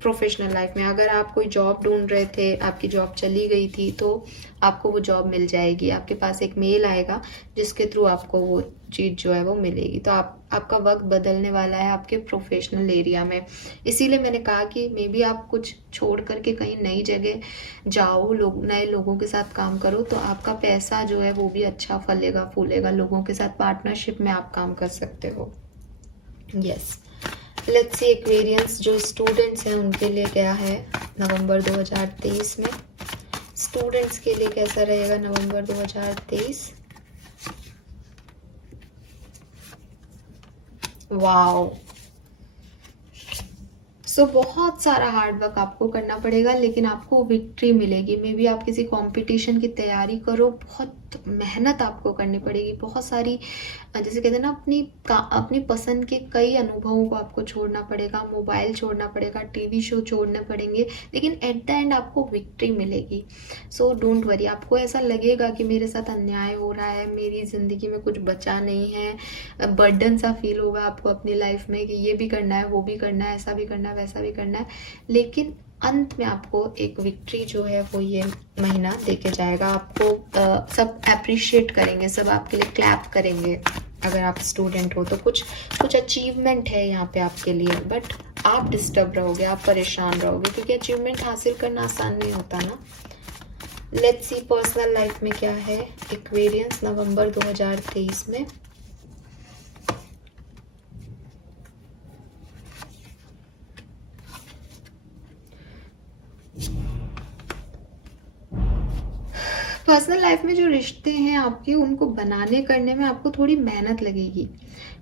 प्रोफेशनल लाइफ में। अगर आप कोई जॉब ढूंढ रहे थे, आपकी जॉब चली गई थी, तो आपको वो जॉब मिल जाएगी। आपके पास एक मेल आएगा जिसके थ्रू आपको वो चीज़ जो है वो मिलेगी। तो आपका वक्त बदलने वाला है आपके प्रोफेशनल एरिया में। इसीलिए मैंने कहा कि मे बी आप कुछ छोड़ करके कहीं नई जगह जाओ, नए लोगों के साथ काम करो, तो आपका पैसा जो है वो भी अच्छा फलेगा फूलेगा। लोगों के साथ पार्टनरशिप में आप काम कर सकते हो। यस, लेट्स सी एक्वेरियंस जो स्टूडेंट्स हैं उनके लिए क्या है नवंबर 2023 में। स्टूडेंट्स के लिए कैसा रहेगा नवंबर 2023। वाओ, सो बहुत सारा हार्ड वर्क आपको करना पड़ेगा, लेकिन आपको विक्ट्री मिलेगी। मे बी आप किसी कंपटीशन की तैयारी करो, बहुत मेहनत आपको करनी पड़ेगी, बहुत सारी, जैसे कहते हैं ना, अपनी पसंद के कई अनुभवों को आपको छोड़ना पड़ेगा, मोबाइल छोड़ना पड़ेगा, टीवी शो छोड़ने पड़ेंगे, लेकिन एट द एंड आपको विक्ट्री मिलेगी। So don't worry. आपको ऐसा लगेगा कि मेरे साथ अन्याय हो रहा है, मेरी ज़िंदगी में कुछ बचा नहीं है, बर्डन सा फील होगा आपको अपनी लाइफ में कि ये भी करना है, वो भी करना है, ऐसा भी करना है, वैसा भी करना है, लेकिन अंत में आपको एक विक्ट्री जो है वो ये महीना देके जाएगा। आपको सब अप्रिशिएट करेंगे, सब आपके लिए क्लैप करेंगे। अगर आप स्टूडेंट हो तो कुछ अचीवमेंट है यहाँ पे आपके लिए, बट आप डिस्टर्ब रहोगे, आप परेशान रहोगे, क्योंकि अचीवमेंट हासिल करना आसान नहीं होता ना। लेट्स सी पर्सनल लाइफ में क्या है एक्वेरियंस नवंबर 2023 में। पर्सनल लाइफ में जो रिश्ते हैं आपके, उनको बनाने करने में आपको थोड़ी मेहनत लगेगी,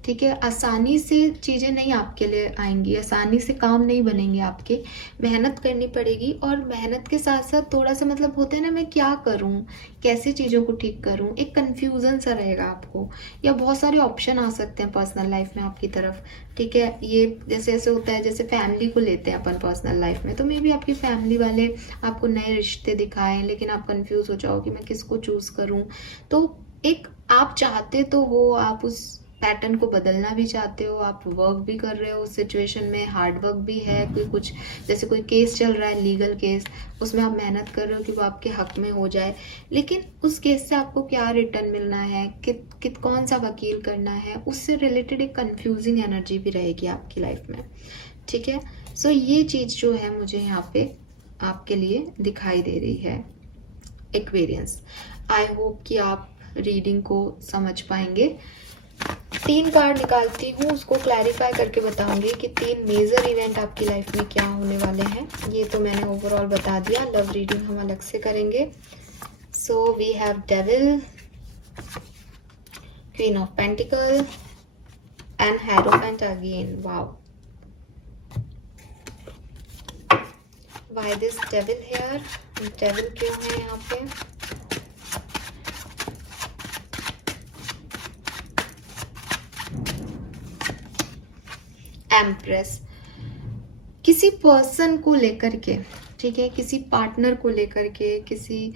ठीक है। आसानी से चीज़ें नहीं आपके लिए आएंगी, आसानी से काम नहीं बनेंगे आपके, मेहनत करनी पड़ेगी। और मेहनत के साथ साथ थोड़ा सा मतलब होता है ना, मैं क्या करूं, कैसे चीज़ों को ठीक करूं, एक कन्फ्यूज़न सा रहेगा आपको, या बहुत सारे ऑप्शन आ सकते हैं पर्सनल लाइफ में आपकी तरफ, ठीक है। ये जैसे ऐसे होता है, जैसे फैमिली को लेते हैं अपन पर्सनल लाइफ में, तो मे बी आपकी फैमिली वाले आपको नए रिश्ते दिखाएं, लेकिन आप कंफ्यूज हो जाओ कि मैं किसको चूज करूं। तो एक आप चाहते तो हो, आप उस पैटर्न को बदलना भी चाहते हो, आप वर्क भी कर रहे हो उस सिचुएशन में, हार्ड वर्क भी है, कोई कुछ जैसे कोई केस चल रहा है, लीगल केस, उसमें आप मेहनत कर रहे हो कि वो आपके हक में हो जाए, लेकिन उस केस से आपको क्या रिटर्न मिलना है, कौन सा वकील करना है, उससे रिलेटेड एक कंफ्यूजिंग एनर्जी भी रहेगी आपकी लाइफ में, ठीक है। सो ये चीज़ जो है मुझे यहाँ पे आपके लिए दिखाई दे रही है एक्वेरियंस। आई होप कि आप रीडिंग को समझ पाएंगे। 3 कार्ड निकालती हूँ, उसको क्लैरिफाई करके बताऊंगी कि 3 मेजर इवेंट आपकी लाइफ में क्या होने वाले हैं। ये तो मैंने ओवरऑल बता दिया, लव रीडिंग हम अलग से करेंगे। So we have devil, queen of pentacle and hierophant again. Wow, why this devil here, devil क्यों है यहाँ पे। एम्प्रेस, किसी पर्सन को लेकर के, ठीक है, किसी पार्टनर को लेकर के, किसी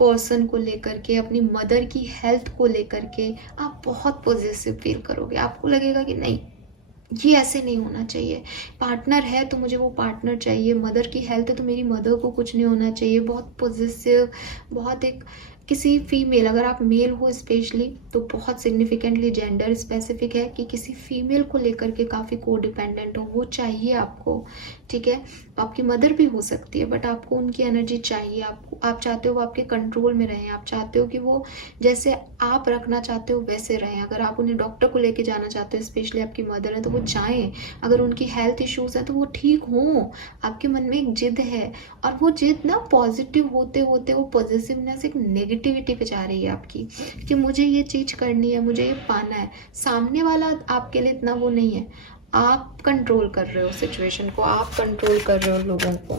पर्सन को लेकर के, अपनी मदर की हेल्थ को लेकर के आप बहुत पॉजिटिव फील करोगे। आपको लगेगा कि नहीं, ये ऐसे नहीं होना चाहिए, पार्टनर है तो मुझे वो पार्टनर चाहिए, मदर की हेल्थ है तो मेरी मदर को कुछ नहीं होना चाहिए। बहुत पॉजिटिव, बहुत एक किसी फीमेल, अगर आप मेल हो स्पेशली तो बहुत सिग्निफिकेंटली जेंडर स्पेसिफिक है कि किसी फीमेल को लेकर के काफ़ी कोडिपेंडेंट हो, वो चाहिए आपको। ठीक है, आपकी मदर भी हो सकती है, बट आपको उनकी एनर्जी चाहिए। आपको, आप चाहते हो वो आपके कंट्रोल में रहें, आप चाहते हो कि वो जैसे आप रखना चाहते हो वैसे रहें। अगर आप उन्हें डॉक्टर को लेके जाना चाहते हो, स्पेशली आपकी मदर है, तो वो जाएं। अगर उनकी हेल्थ इश्यूज़ हैं तो वो ठीक हों। आपके मन में एक जिद है, और वो जिद ना पॉजिटिव होते होते वो पॉजिटिवनेस एक नेगेटिविटी पे जा रही है आपकी, कि मुझे ये चीज़ करनी है, मुझे ये पाना है। सामने वाला आपके लिए इतना वो नहीं है, आप कंट्रोल कर रहे हो सिचुएशन को, आप कंट्रोल कर रहे हो लोगों को।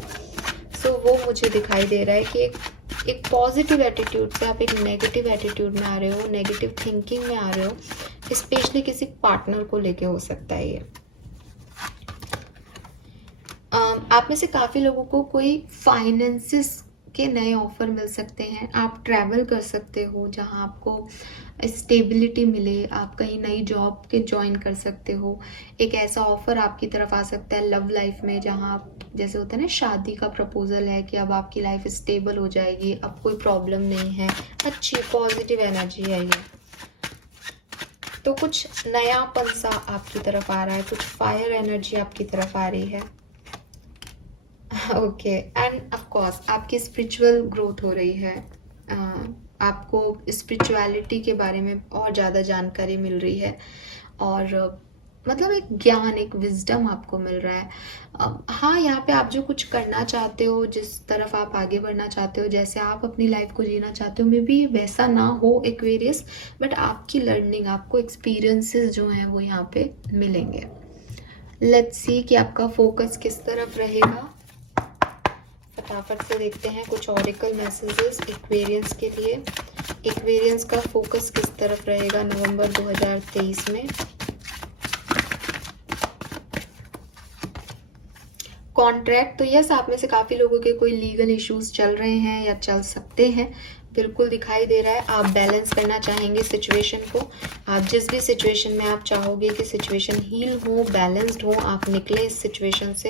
सो वो मुझे दिखाई दे रहा है कि एक पॉजिटिव एटीट्यूड से आप एक नेगेटिव एटीट्यूड में आ रहे हो, नेगेटिव थिंकिंग में आ रहे हो। स्पेशली किसी पार्टनर को लेके हो सकता है ये। आप में से काफ़ी लोगों को कोई फाइनेंसिस के नए ऑफर मिल सकते हैं। आप ट्रैवल कर सकते हो जहां आपको स्टेबिलिटी मिले, आप कहीं नई जॉब के ज्वाइन कर सकते हो। एक ऐसा ऑफर आपकी तरफ आ सकता है लव लाइफ में, जहां आप, जैसे होता है ना शादी का प्रपोजल है कि अब आपकी लाइफ स्टेबल हो जाएगी, अब कोई प्रॉब्लम नहीं है। अच्छी पॉजिटिव एनर्जी है ये। तो कुछ नयापन सा आपकी तरफ आ रहा है, कुछ फायर एनर्जी आपकी तरफ आ रही है। ओके, एंड ऑफ कोर्स आपकी स्पिरिचुअल ग्रोथ हो रही है। आपको स्पिरिचुअलिटी के बारे में और ज़्यादा जानकारी मिल रही है, और मतलब एक ज्ञान, एक विजडम आपको मिल रहा है। हाँ, यहाँ पे आप जो कुछ करना चाहते हो, जिस तरफ आप आगे बढ़ना चाहते हो, जैसे आप अपनी लाइफ को जीना चाहते हो, मे बी वैसा ना हो एक्वेरियस, बट आपकी लर्निंग, आपको एक्सपीरियंसेस जो हैं वो यहाँ पे मिलेंगे। लेट्स सी कि आपका फोकस किस तरफ रहेगा। फटाफट से देखते हैं कुछ ऑरिकल मैसेजेस एक्वेरियंस के लिए। एक्वेरियंस का फोकस किस तरफ रहेगा नवंबर 2023 में। कॉन्ट्रैक्ट, तो यस, आप में से काफ़ी लोगों के कोई लीगल इश्यूज चल रहे हैं या चल सकते हैं, बिल्कुल दिखाई दे रहा है। आप बैलेंस करना चाहेंगे सिचुएशन को। आप जिस भी सिचुएशन में आप चाहोगे कि सिचुएशन हील हो, बैलेंस्ड हो, आप निकले इस सिचुएशन से,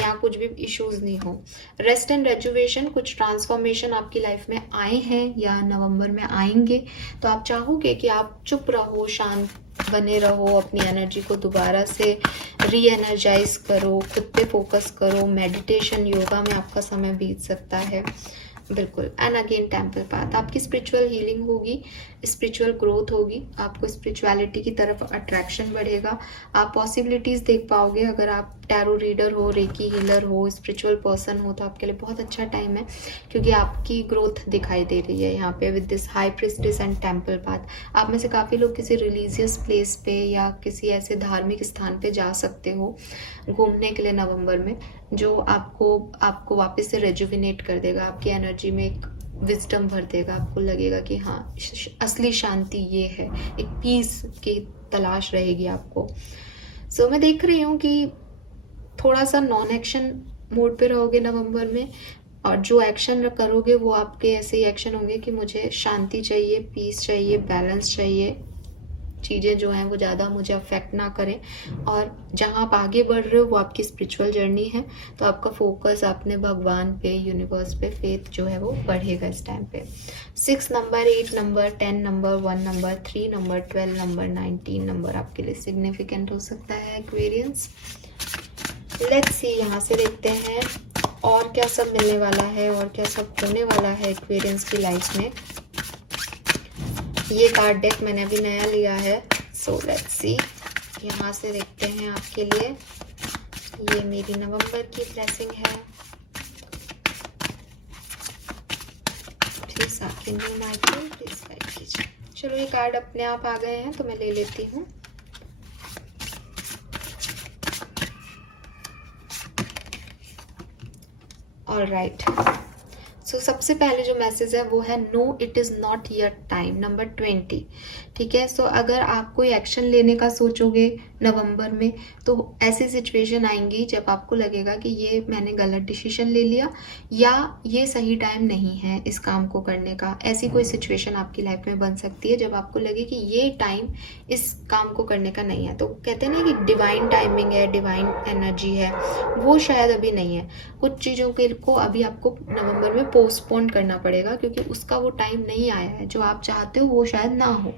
यहाँ कुछ भी इश्यूज नहीं हो। रेस्ट एंड रेजुवेशन, कुछ ट्रांसफॉर्मेशन आपकी लाइफ में आए हैं या नवंबर में आएंगे, तो आप चाहोगे कि आप चुप रहो, शांत बने रहो, अपनी एनर्जी को दोबारा से री एनर्जाइज करो, खुद पे फोकस करो। मेडिटेशन, योगा में आपका समय बीत सकता है, बिल्कुल। एंड अगेन टेम्पल पाथ, आपकी स्पिरिचुअल हीलिंग होगी, स्पिरिचुअल ग्रोथ होगी, आपको स्पिरिचुअलिटी की तरफ अट्रैक्शन बढ़ेगा। आप पॉसिबिलिटीज देख पाओगे। अगर आप टैरो रीडर हो, रेकी हीलर हो, स्पिरिचुअल पर्सन हो, तो आपके लिए बहुत अच्छा टाइम है, क्योंकि आपकी ग्रोथ दिखाई दे रही है यहाँ पे with this high priestess and temple path. आप में से काफ़ी लोग किसी रिलीजियस प्लेस पे या किसी ऐसे धार्मिक स्थान पे जा सकते हो घूमने के लिए नवंबर में, जो आपको वापस से रेजुविनेट कर देगा, आपकी एनर्जी में एक विजडम भर देगा। आपको लगेगा कि हाँ, असली शांति ये है, एक पीस की तलाश रहेगी आपको। सो मैं देख रही हूँ कि थोड़ा सा नॉन एक्शन मोड पे रहोगे नवंबर में, और जो एक्शन करोगे वो आपके ऐसे ही एक्शन होंगे कि मुझे शांति चाहिए, पीस चाहिए, बैलेंस चाहिए, चीज़ें जो हैं वो ज़्यादा मुझे अफेक्ट ना करें। और जहाँ आप आगे बढ़ रहे हो वो आपकी स्पिरिचुअल जर्नी है, तो आपका फोकस अपने भगवान पे, यूनिवर्स पे, फेथ जो है वो बढ़ेगा इस टाइम पे। 6 number, 8 number, 10 number, 1 number, 3 number, 12 number, 19 number आपके लिए सिग्निफिकेंट हो सकता है एक्वेरियंस। लेट्स सी, यहाँ से देखते हैं और क्या सब मिलने वाला है और क्या सब होने वाला है एक्वेरियंस की लाइफ में। ये कार्ड डेक मैंने अभी नया लिया है, सो लेट्स सी, यहाँ से देखते हैं आपके लिए। ये मेरी नवंबर की ब्लेसिंग है। प्लीज आपके नेम आइए, प्लीज गाइड कीजिए। चलो, ये कार्ड अपने आप आ गए हैं तो मैं ले लेती हूँ। ऑलराइट, सो सबसे पहले जो मैसेज है वो है no it is not your time, number 20। ठीक है, सो अगर आप कोई एक्शन लेने का सोचोगे नवंबर में, तो ऐसी सिचुएशन आएंगी जब आपको लगेगा कि ये मैंने गलत डिसीजन ले लिया या ये सही टाइम नहीं है इस काम को करने का। ऐसी कोई सिचुएशन आपकी लाइफ में बन सकती है जब आपको लगे कि ये टाइम इस काम को करने का नहीं है। तो कहते हैं ना कि डिवाइन टाइमिंग है, डिवाइन एनर्जी है, वो शायद अभी नहीं है। कुछ चीज़ों के को अभी आपको नवंबर में पोस्टपोन करना पड़ेगा क्योंकि उसका वो टाइम नहीं आया है। जो आप चाहते हो वो शायद ना हो।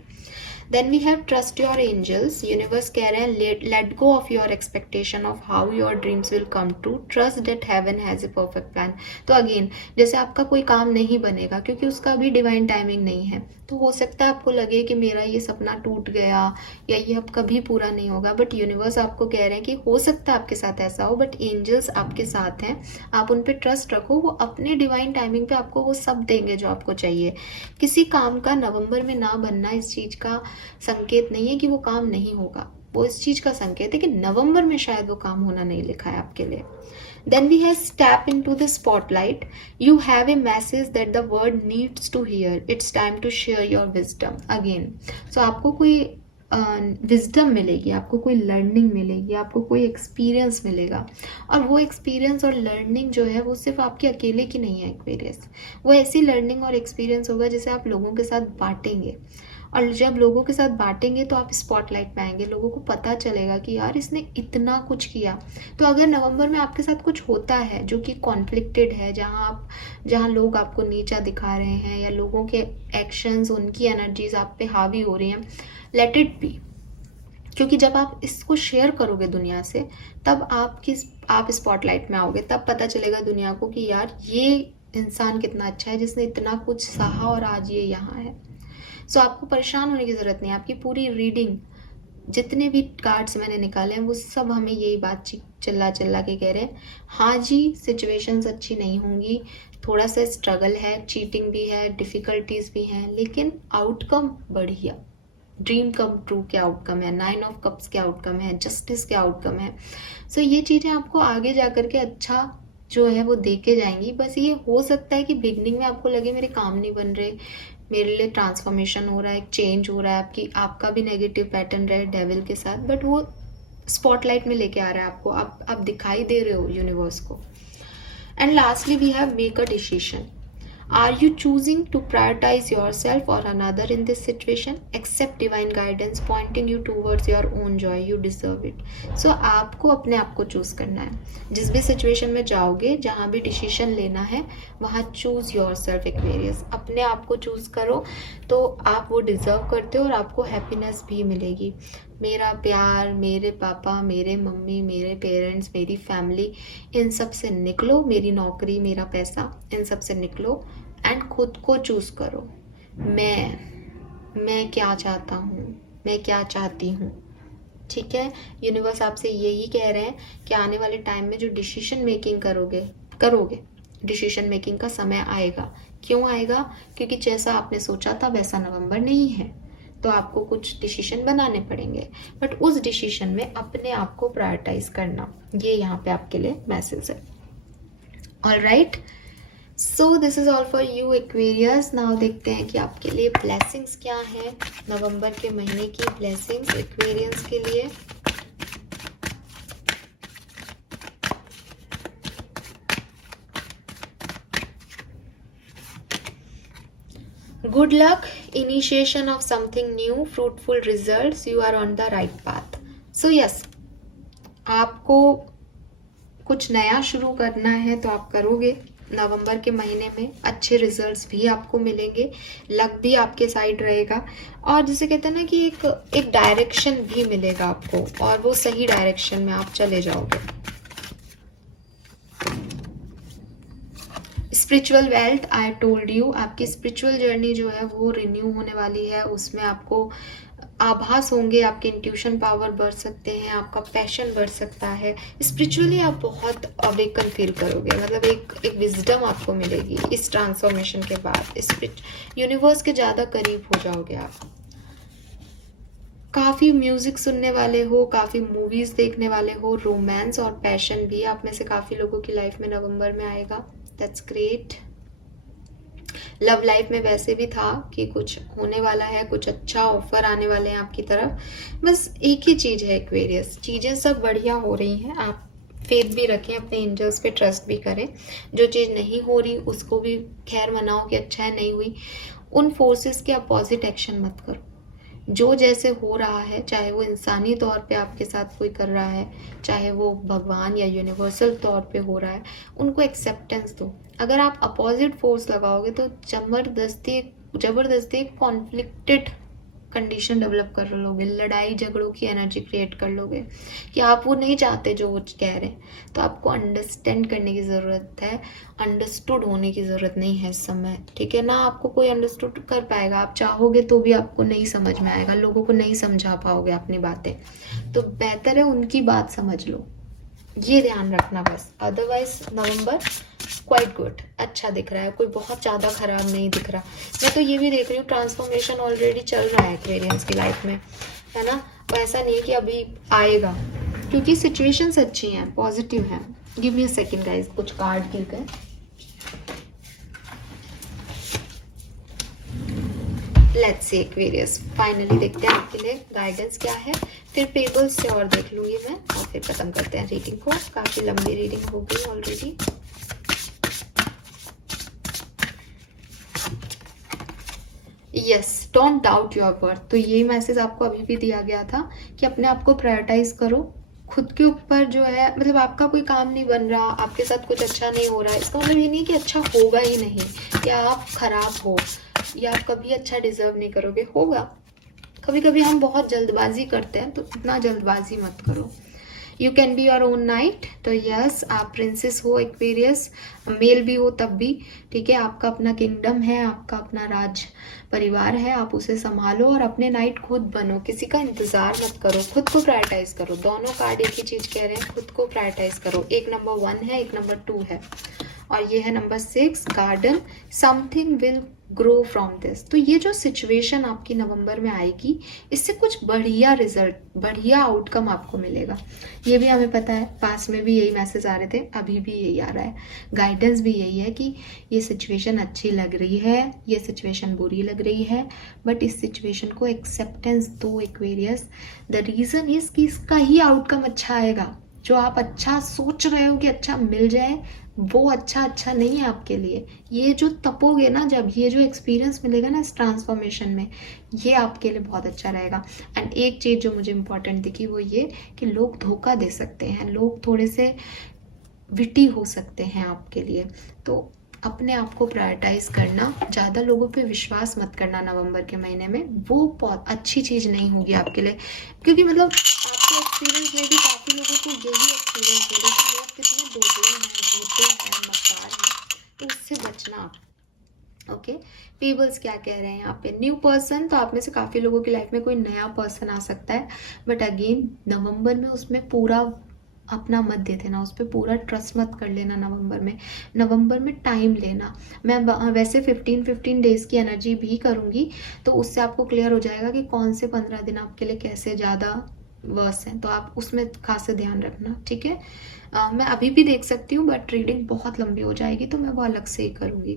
Then we have trust your angels. Universe कह रहे हैं let go of your expectation of how your dreams will come true, trust that heaven has a perfect plan. तो अगेन, जैसे आपका कोई काम नहीं बनेगा क्योंकि उसका अभी डिवाइन टाइमिंग नहीं है, तो हो सकता है आपको लगे कि मेरा ये सपना टूट गया या ये अब कभी पूरा नहीं होगा, बट यूनिवर्स आपको कह रहे हैं कि हो सकता है आपके साथ ऐसा हो, बट एंजल्स आपके साथ हैं, आप उन पर ट्रस्ट रखो, वो अपने डिवाइन टाइमिंग पे आपको वो सब देंगे जो आपको चाहिए। किसी काम का नवंबर में ना बनना इस चीज़ का संकेत नहीं है कि वो काम नहीं होगा, वो इस चीज़ का संकेत है कि नवंबर में शायद वो काम होना नहीं लिखा है आपके लिए। Then we have step into the spotlight. You have a message that the world needs to hear. It's time to share your wisdom again. So आपको कोई विजडम मिलेगी, आपको कोई लर्निंग मिलेगी, आपको कोई एक्सपीरियंस मिलेगा, और वो एक्सपीरियंस और लर्निंग जो है वो सिर्फ आपके अकेले की नहीं है एक्वेरियस। वो ऐसी लर्निंग और एक्सपीरियंस होगा जिसे आप लोगों के साथ बांटेंगे, और जब लोगों के साथ बांटेंगे तो आप स्पॉटलाइट में आएंगे, लोगों को पता चलेगा कि यार इसने इतना कुछ किया। तो अगर नवंबर में आपके साथ कुछ होता है जो कि कॉन्फ्लिक्टेड है, जहाँ लोग आपको नीचा दिखा रहे हैं या लोगों के एक्शंस, उनकी एनर्जीज आप पे हावी हो रही हैं, लेट इट बी। क्योंकि जब आप इसको शेयर करोगे दुनिया से, तब आप स्पॉटलाइट में आओगे, तब पता चलेगा दुनिया को कि यार ये इंसान कितना अच्छा है जिसने इतना कुछ सहा और आज ये यहाँ है। सो आपको परेशान होने की ज़रूरत नहीं है। आपकी पूरी रीडिंग, जितने भी कार्ड्स मैंने निकाले हैं, वो सब हमें यही बात चिल्ला के कह रहे हैं, हाँ जी सिचुएशंस अच्छी नहीं होंगी, थोड़ा सा स्ट्रगल है, चीटिंग भी है, डिफ़िकल्टीज भी हैं, लेकिन आउटकम बढ़िया। ड्रीम कम ट्रू के आउटकम है, 9 ऑफ कप्स के आउटकम है, जस्टिस के आउटकम है। सो ये चीज़ें आपको आगे जा कर के अच्छा जो है वो दे के जाएंगी। बस ये हो सकता है कि बिगनिंग में आपको लगे मेरे काम नहीं बन रहे, मेरे लिए ट्रांसफॉर्मेशन हो रहा है, एक चेंज हो रहा है, आपका भी नेगेटिव पैटर्न रहे डेविल के साथ, बट वो स्पॉटलाइट में लेके आ रहा है आपको, आप दिखाई दे रहे हो यूनिवर्स को। And lastly we have make a decision. Are you choosing to prioritize yourself or another in this situation? Accept divine guidance pointing you towards your own joy. You deserve it. So आपको अपने आप को choose करना है। जिस भी situation में जाओगे, जहाँ भी डिसीजन लेना है, वहाँ चूज योर सेल्फ एक्वेरियस। अपने आप को चूज करो तो आप वो डिजर्व करते हो और आपको हैप्पीनेस भी मिलेगी। मेरा प्यार, मेरे पापा, मेरे मम्मी, मेरे पेरेंट्स, मेरी फैमिली, इन सब से निकलो, मेरी नौकरी, मेरा पैसा, इन सब से निकलो एंड खुद को चूज करो। मैं क्या चाहता हूँ, मैं क्या चाहती हूँ। ठीक है, यूनिवर्स आपसे यही कह रहे हैं कि आने वाले टाइम में जो डिसीजन मेकिंग करोगे, डिसीजन मेकिंग का समय आएगा। क्यों आएगा? क्योंकि जैसा आपने सोचा था वैसा नवंबर नहीं है, तो आपको कुछ डिसीजन बनाने पड़ेंगे, बट उस डिसीजन में अपने आप को प्रायोरिटाइज करना, ये यहाँ पे आपके लिए मैसेज है। All right, so this is all for you Aquarius. Now देखते हैं कि आपके लिए ब्लेसिंग्स क्या हैं, नवंबर के महीने की ब्लेसिंग्स एक्वेरियंस के लिए। Good luck, initiation of something new, fruitful results, you are on the right path. So yes, आपको कुछ नया शुरू करना है तो आप करोगे नवंबर के महीने में, अच्छे रिजल्ट्स भी आपको मिलेंगे, लक भी आपके साइड रहेगा, और जिसे कहते हैं ना कि एक डायरेक्शन भी मिलेगा आपको, और वो सही डायरेक्शन में आप चले जाओगे। Spiritual wealth, I told you, आपकी स्पिरिचुअल जर्नी जो है वो रिन्यू होने वाली है, उसमें आपको आभास होंगे, आपके इंट्यूशन पावर बढ़ सकते हैं, आपका पैशन बढ़ सकता है, स्पिरिचुअली आप बहुत अवेकन फील करोगे, मतलब एक विजडम आपको मिलेगी इस ट्रांसफॉर्मेशन के बाद। यूनिवर्स के ज़्यादा करीब हो जाओगे आप। काफ़ी म्यूज़िक सुनने वाले हो, काफ़ी मूवीज़ देखने वाले हो, रोमांस और पैशन भी आप में से काफ़ी लोगों की लाइफ में नवंबर में आएगा। That's great. लव लाइफ में वैसे भी था कि कुछ होने वाला है, कुछ अच्छा ऑफर आने वाले हैं आपकी तरफ। बस एक ही चीज़ है एक्वेरियस, चीज़ें सब बढ़िया हो रही हैं, आप फेथ भी रखें, अपने एंजल्स पे ट्रस्ट भी करें। जो चीज़ नहीं हो रही उसको भी खैर मनाओ कि अच्छा है नहीं हुई। उन फोर्सेस के अपोजिट एक्शन मत करो। जो जैसे हो रहा है, चाहे वो इंसानी तौर पे आपके साथ कोई कर रहा है, चाहे वो भगवान या यूनिवर्सल तौर पे हो रहा है, उनको एक्सेप्टेंस दो। अगर आप अपोजिट फोर्स लगाओगे तो जबरदस्ती जबरदस्ती कॉन्फ्लिक्टेड कंडीशन डेवलप कर लोगे, लड़ाई झगड़ों की एनर्जी क्रिएट कर लोगे कि आप वो नहीं चाहते जो वो कह रहे हैं। तो आपको अंडरस्टैंड करने की ज़रूरत है, अंडरस्टूड होने की ज़रूरत नहीं है इस समय, ठीक है ना। आपको कोई अंडरस्टूड कर पाएगा, आप चाहोगे तो भी आपको नहीं समझ में आएगा, लोगों को नहीं समझा पाओगे अपनी बातें। तो बेहतर है उनकी बात समझ लो, ये ध्यान रखना बस। अदरवाइज नवंबर क्वाइट गुड, अच्छा दिख रहा है, कोई बहुत ज़्यादा खराब नहीं दिख रहा। मैं तो ये भी देख रही हूँ ट्रांसफॉर्मेशन ऑलरेडी चल रहा है एक्वेरियंस की लाइफ में, है ना। ऐसा नहीं है कि अभी आएगा, क्योंकि सिचुएशंस अच्छी हैं, पॉजिटिव हैं। Give me a second guys, कुछ कार्ड गिर गए। लेट्स सी एक्वेरियस, फाइनली देखते हैं आपके लिए गाइडेंस क्या है। फिर पेबल्स से और देख लूंगी मैं, और फिर खत्म करते हैं रीडिंग को। काफी लंबी रीडिंग हो गई already. Yes, don't doubt your worth. तो ये मैसेज आपको अभी भी दिया गया था कि अपने आप को प्रायोरिटाइज करो, खुद के ऊपर जो है, मतलब आपका कोई काम नहीं बन रहा, आपके साथ कुछ अच्छा नहीं हो रहा है, इसका मतलब ये नहीं कि अच्छा होगा ही नहीं, या आप खराब हो, या आप कभी अच्छा डिजर्व नहीं करोगे। होगा, कभी कभी हम बहुत जल्दबाजी करते हैं, तो इतना जल्दबाजी मत करो। You can be your own night. तो यस, आप प्रिंसेस हो एक्वेरियस, मेल भी हो तब भी, ठीक है। आपका अपना किंगडम है, आपका अपना राज परिवार है, आप उसे संभालो और अपने नाइट खुद बनो, किसी का इंतजार मत करो, खुद को प्रायोरिटाइज करो। दोनों कार्ड एक ही चीज कह रहे हैं, खुद को प्रायोरिटाइज करो। एक नंबर 1 है, एक नंबर 2 है, और ये है number 6 garden. Something will grow from this. तो ये जो सिचुएशन आपकी नवंबर में आएगी, इससे कुछ बढ़िया रिजल्ट, बढ़िया आउटकम आपको मिलेगा। ये भी हमें पता है, पास में भी यही मैसेज आ रहे थे, अभी भी यही आ रहा है। गाइडेंस भी यही है कि ये सिचुएशन अच्छी लग रही है, ये सिचुएशन बुरी लग रही है, बट इस सिचुएशन को एक्सेप्टेंस दो एक्वेरियस। द रीजन इज कि इसका ही आउटकम अच्छा आएगा। जो आप अच्छा सोच रहे हो कि अच्छा मिल जाए, वो अच्छा नहीं है आपके लिए। ये जो तपोगे ना, जब ये जो एक्सपीरियंस मिलेगा ना इस ट्रांसफॉर्मेशन में, ये आपके लिए बहुत अच्छा रहेगा। एंड एक चीज़ जो मुझे इम्पोर्टेंट दिखी वो ये कि लोग धोखा दे सकते हैं, लोग थोड़े से विटी हो सकते हैं आपके लिए। तो अपने आप को प्रायोरिटाइज करना, ज़्यादा लोगों पे विश्वास मत करना नवंबर के महीने में, वो बहुत अच्छी चीज़ नहीं होगी आपके लिए। क्योंकि मतलब आपके एक्सपीरियंस में भी काफ़ी लोगों को यही एक्सपीरियंस होगा कि लोग कितने दोगले हैं, झूठे हैं, मक्कार हैं। तो उससे बचना आप। ओके, पीपल्स क्या कह रहे हैं यहाँ पे? न्यू पर्सन, तो आप में से काफ़ी लोगों की लाइफ में कोई नया पर्सन आ सकता है, बट अगेन नवंबर में उसमें पूरा अपना मत दे देना, उस पर पूरा ट्रस्ट मत कर लेना। नवंबर में टाइम लेना। मैं वैसे 15 डेज की एनर्जी भी करूँगी, तो उससे आपको क्लियर हो जाएगा कि कौन से 15 दिन आपके लिए कैसे ज़्यादा वर्स हैं, तो आप उसमें खास ध्यान रखना, ठीक है। मैं अभी भी देख सकती हूँ, बट रीडिंग बहुत लंबी हो जाएगी तो मैं वो अलग से ही करूँगी।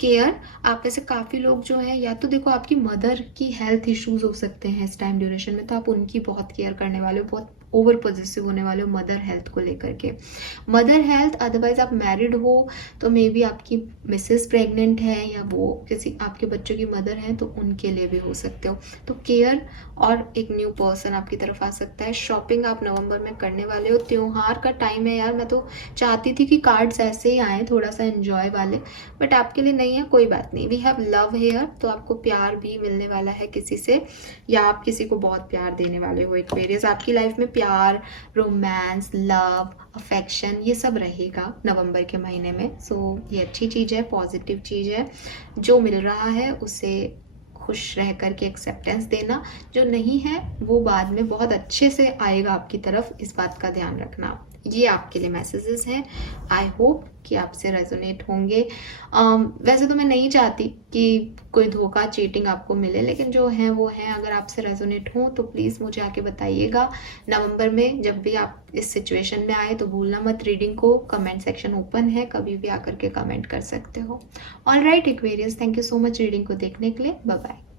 केयर, आप में से काफ़ी लोग जो हैं, या तो देखो आपकी मदर की हेल्थ इश्यूज हो सकते हैं इस टाइम ड्यूरेशन में, तो आप उनकी बहुत केयर करने वाले हो, बहुत ओवर पॉजिटिव होने वाले हो मदर हेल्थ को लेकर के। मदर हेल्थ, अदरवाइज आप मैरिड हो तो मे बी आपकी मिसेस प्रेग्नेंट है, या वो किसी आपके बच्चों की मदर है, तो उनके लिए भी हो सकते हो। तो केयर, और एक न्यू पर्सन आपकी तरफ आ सकता है। शॉपिंग आप नवंबर में करने वाले हो, त्योहार का टाइम है यार। मैं तो चाहती थी कि कार्ड्स ऐसे ही आए, थोड़ा सा एंजॉय वाले, बट आपके लिए नहीं है, कोई बात नहीं। वी हैव लव हेयर, तो आपको प्यार भी मिलने वाला है किसी से, या आप किसी को बहुत प्यार देने वाले हो। एक्वेरियस, आपकी लाइफ में प्यार, रोमांस, लव, अफेक्शन, ये सब रहेगा नवंबर के महीने में। सो ये अच्छी चीज़ है, पॉजिटिव चीज़ है। जो मिल रहा है उसे खुश रह करके एक्सेप्टेंस देना, जो नहीं है वो बाद में बहुत अच्छे से आएगा आपकी तरफ, इस बात का ध्यान रखना। ये आपके लिए मैसेजेस हैं, आई होप कि आपसे रेजोनेट होंगे। वैसे तो मैं नहीं चाहती कि कोई धोखा, चीटिंग आपको मिले, लेकिन जो है वो है। अगर आपसे रेजोनेट हो तो प्लीज़ मुझे आके बताइएगा। नवंबर में जब भी आप इस सिचुएशन में आए तो भूलना मत रीडिंग को। कमेंट सेक्शन ओपन है, कभी भी आकर के कमेंट कर सकते हो। All right Aquarius, thank you so much reading को देखने के लिए। Bye bye.